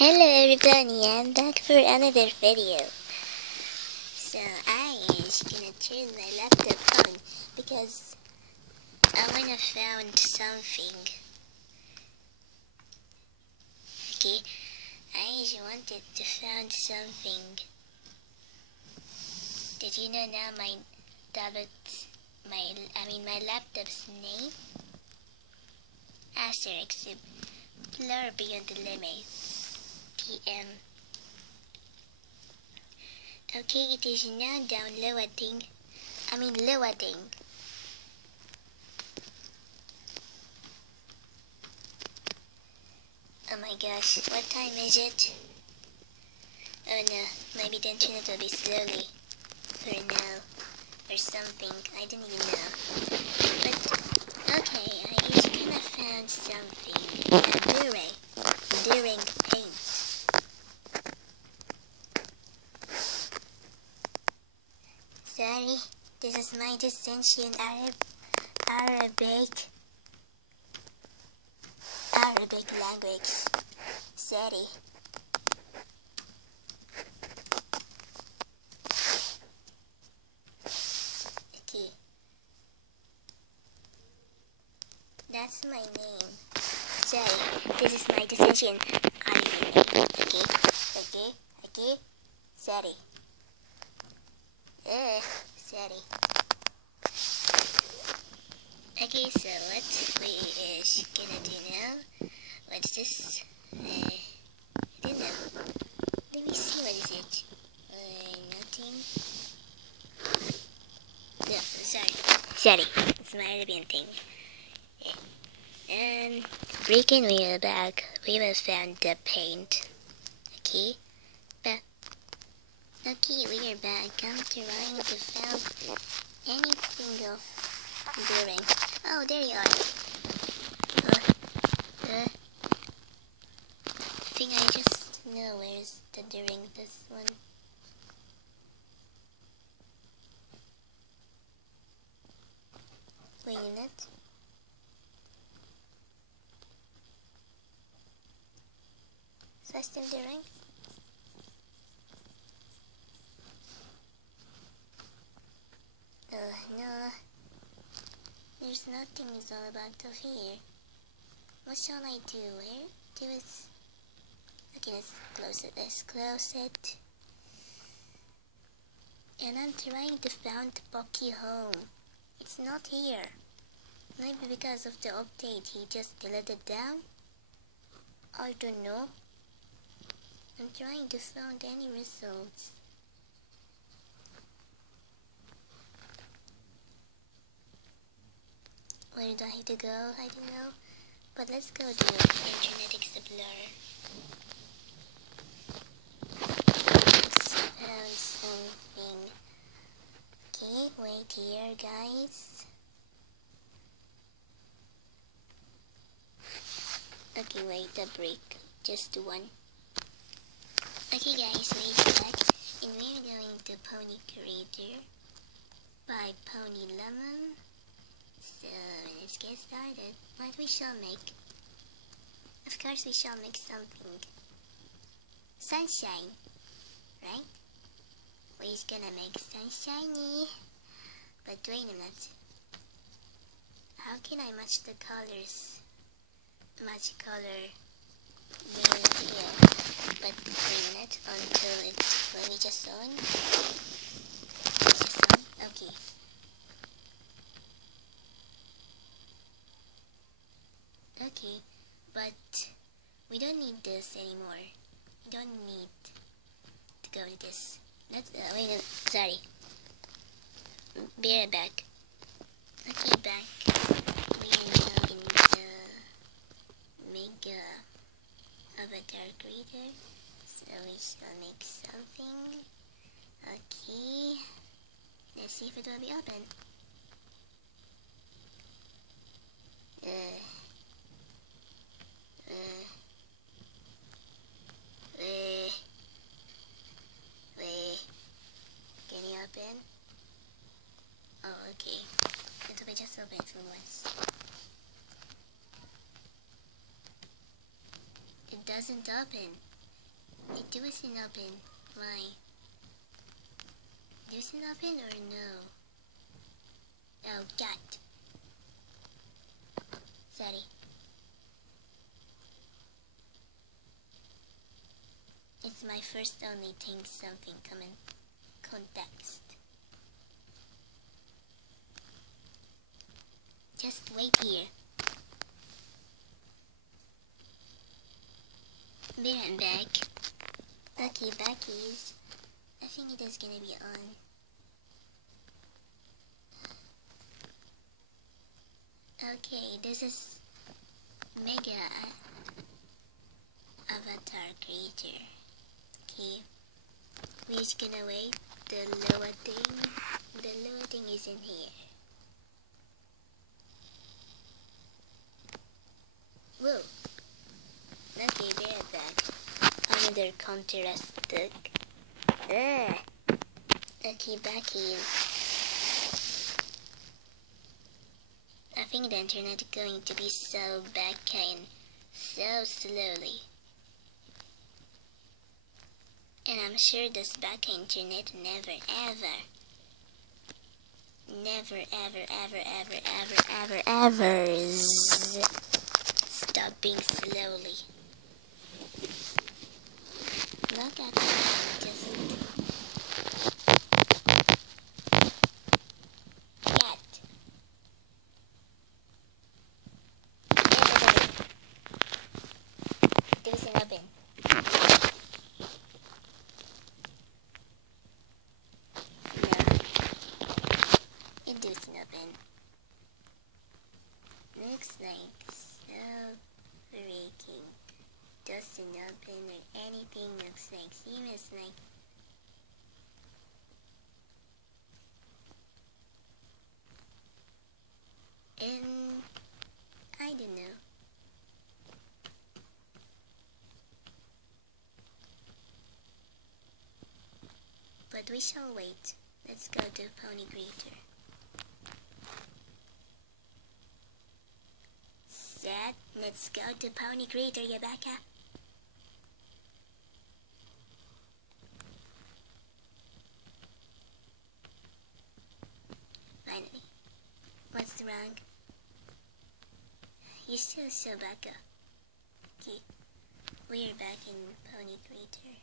Hello everybody, I'm back for another video. So I is gonna turn my laptop on because I wanna found something. Okay, I just wanted to found something. Did you know now my my laptop's name? Asterix Blur Beyond the Limit. TM. Okay, it is now downloading. Loading. Oh my gosh, what time is it? Oh no, maybe the internet will be slowly for now or something. I don't even know. But okay, I just kinda found something. Enduring paint. Sorry, this is my distinction Arabic language. Sorry. Okay. That's my name. Sorry, this is my decision. Okay. Sorry. Sorry. Okay, so what we is gonna do now? What's this? I don't know. Let me see, what is it? Nothing. No, sorry. It's my Arabian thing. And breaking we are back. We will found the paint. Okay? Okay, we are back. I'm trying to find anything of during. Oh, there you are. I think I just know where's the during this one. Wait a minute. So I still during? No. There's nothing is all about of here. What shall I do? Where? Do it. Okay, let's close it. And I'm trying to find Pocky home. It's not here. Maybe because of the update he just deleted down? I don't know. I'm trying to find any results. Where do I have to go? I don't know. But let's go to Internet Explorer. Let's found something. Okay, wait here, guys. Okay, wait a break. Just one. Okay, guys, we're back. And we're going to Pony Creator by Pony Lemon. So, let's get started. What we shall make? Of course, we shall make something. Sunshine, right? We're gonna make sunshiny. But wait a minute. How can I match the colors? Match color green here. But wait a minute until let me just on. Okay. Okay, but we don't need this anymore. We don't need to go to this. Let's wait a minute. Sorry. Be right back. Okay, back. We are now in the Mega Avatar Creator. So we shall make something. Okay. Let's see if it will be open. Can you open? Oh, okay. It will be just open for once. It doesn't open. It wasn't open. Why? It wasn't open or no? Oh God. Sorry. It's my first only thing something come in context. Just wait here. Be right back. Okay, Becky's. I think it is gonna be on. Okay, this is Mega Avatar Creator. Okay, we're just gonna wait. The loading is in here. Whoa. Okay, be right back. Another counteristic. Okay, back in. I think the internet is going to be so backend so slowly. And I'm sure this back internet never ever stop being slowly. Look at that, just cat. There's an oven. It doesn't open. Looks like so freaking doesn't open or anything. Looks like seems like I don't know. But we shall wait. Let's go to Pony Creator. Set, let's go to Pony Creator, Rebecca. Finally. What's wrong? You're still so Becca. Okay, we're back in Pony Creator.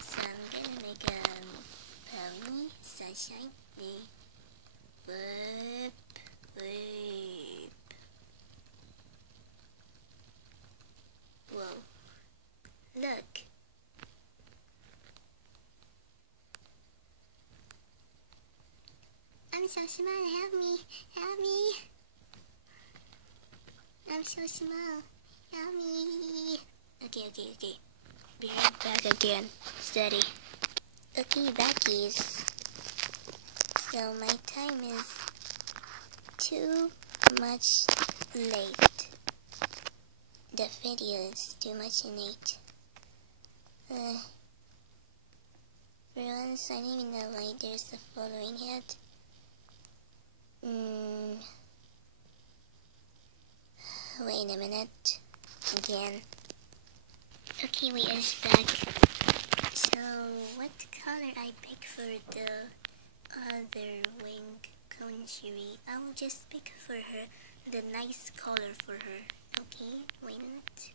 So I'm gonna make a Pony Sunshine. Whoop, whoop. Whoa. Look. I'm so small, help me, help me. I'm so small, help me. Okay. Be right back again. Steady. Okay, Becky's. So my time is too much late. The video is too much late. For once, I don't even know why there's a following yet. Wait a minute. Again. Okay, we is back. So, what color I pick for the other wing Konshiri? I will just pick for her the nice color for her. Okay, wait a minute.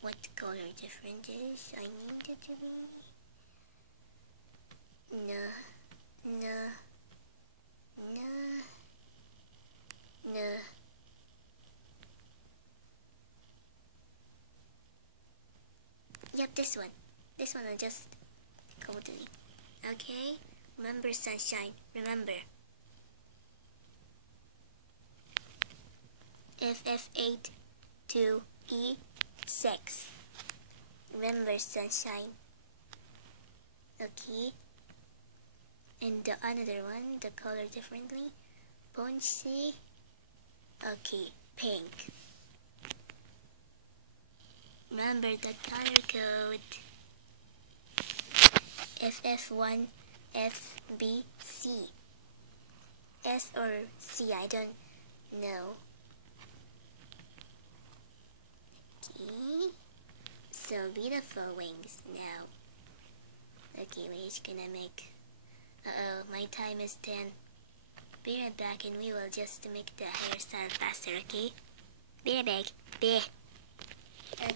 What color different is? I need it to be. No. Yep, this one. This one I just totally. Okay, remember Sunshine. Remember. FF8 to E6. Remember Sunshine. Okay. And the another one, the color differently. Ponce. Okay, pink. Remember the color code. FF1 FBC. S or C, I don't know. Okay. So beautiful wings now. Okay, we're just gonna make... Uh-oh, my time is 10. Be right back and we will just make the hairstyle faster, okay? Be right back. Be. Okay,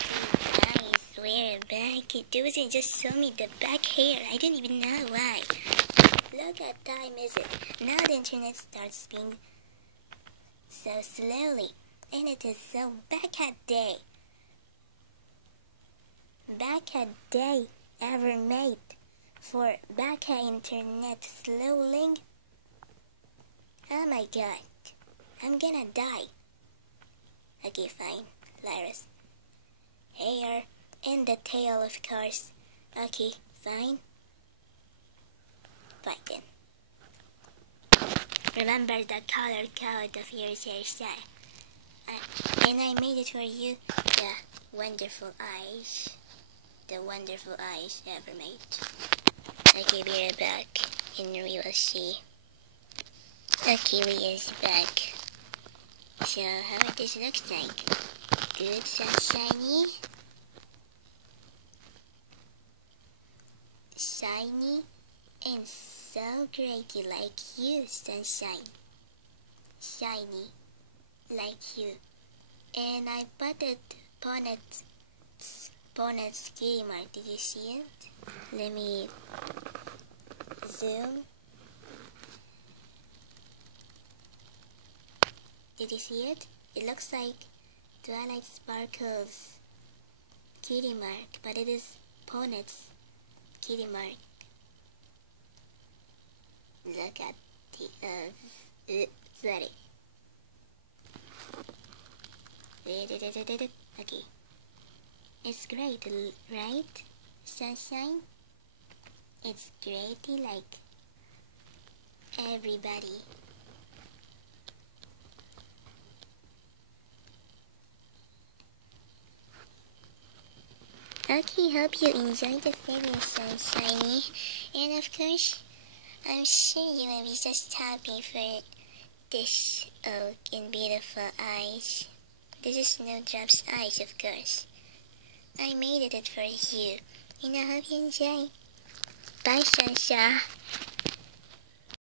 guys, we're back. It doesn't just show me the back hair. I don't even know why. Look at time is it. Now the internet starts spinning so slowly. And it is so back at day. Back at day ever made for back at internet slowing. Oh my god. I'm gonna die. Okay, fine. Lyris. Hair and the tail, of course. Okay, fine. Fine then. Remember the color code of your hairstyle. And I made it for you. The wonderful eyes. The wonderful eyes ever made. Okay, be right back. And we will see. Okay, we is back. So, how would this look like? Good, sunshiny. Shiny. And so pretty like you, sunshine. Shiny. Like you. And I put it Ponnet's kitty mark. Did you see it? Let me zoom. Did you see it? It looks like Twilight Sparkle's kitty mark, but it is Ponnet's kitty mark. Look at the sorry. Okay. It's great, right? Sunshine? It's great like everybody. Okay, hope you enjoyed the video, Sunshiny. And of course, I'm sure you will be just happy for this oak and beautiful eyes. This is Snowdrop's eyes, of course. I made it for you, and I hope you enjoy. Bye, Sunshine.